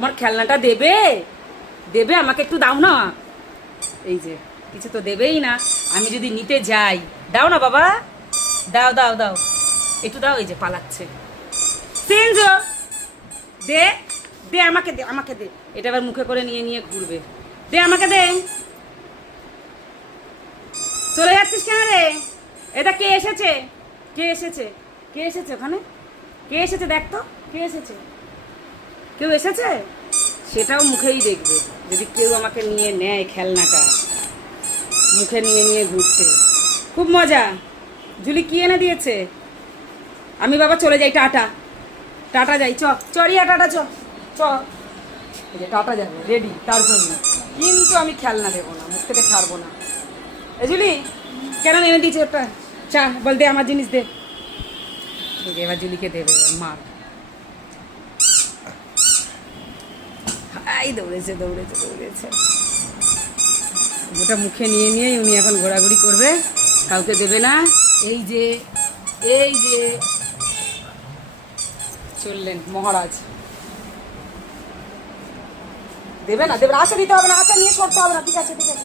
তোমার খেলনাটা দেবে? দেবে? আমাকে একটু দাও না। এই যে কিছু তো দেবেই না। আমি যদি নিতে যাই, দাও না বাবা, দাও দাও দাও, একটু দাও। এই যে পালাচ্ছে। সেনজো, দে দে, আমাকে দে, আমাকে দে। এটা আবার মুখে করে নিয়ে নিয়ে ঘুরবে। দে, আমাকে দে। চলে যাচ্ছিস কেন রে? এটা কে এসেছে? কে এসেছে? কে এসেছে ওখানে? কে এসেছে দেখ তো, কে এসেছে? কেউ এসেছে? সেটাও মুখেই দেখবে। যদি কেউ আমাকে নিয়ে নেয় খেলনাটা, মুখে নিয়ে নিয়ে ঘুরতে, খুব মজা। জুলি কি এনে দিয়েছে? আমি বাবা চলে যাই, টাটা। টাটা যাই, চ চরিয়া, টাটা, চ চ। এই যে টাটা যাবে, রেডি তার জন্য। কিন্তু আমি খেলনা দেবো না, মুখ থেকে ছাড়বো না। এই জুলি কেন এনে দিয়েছে ওটা? চা বল, দে আমার জিনিস দে। ঠিক, এবার জুলিকে দেবে, এবার মার। হাই, দৌড়েছে দৌড়েছে দৌড়েছে। ওটা মুখে নিয়ে নিয়েই উনি এখন ঘোরাঘুরি করবে, কাউকে দেবে না। এই যে, এই যে চললেন মহারাজ। দেবে না, দেবে না। আচ্ছা দিতে হবে না, আচ্ছা নিয়ে করতে হবে না। ঠিক আছে ঠিক আছে।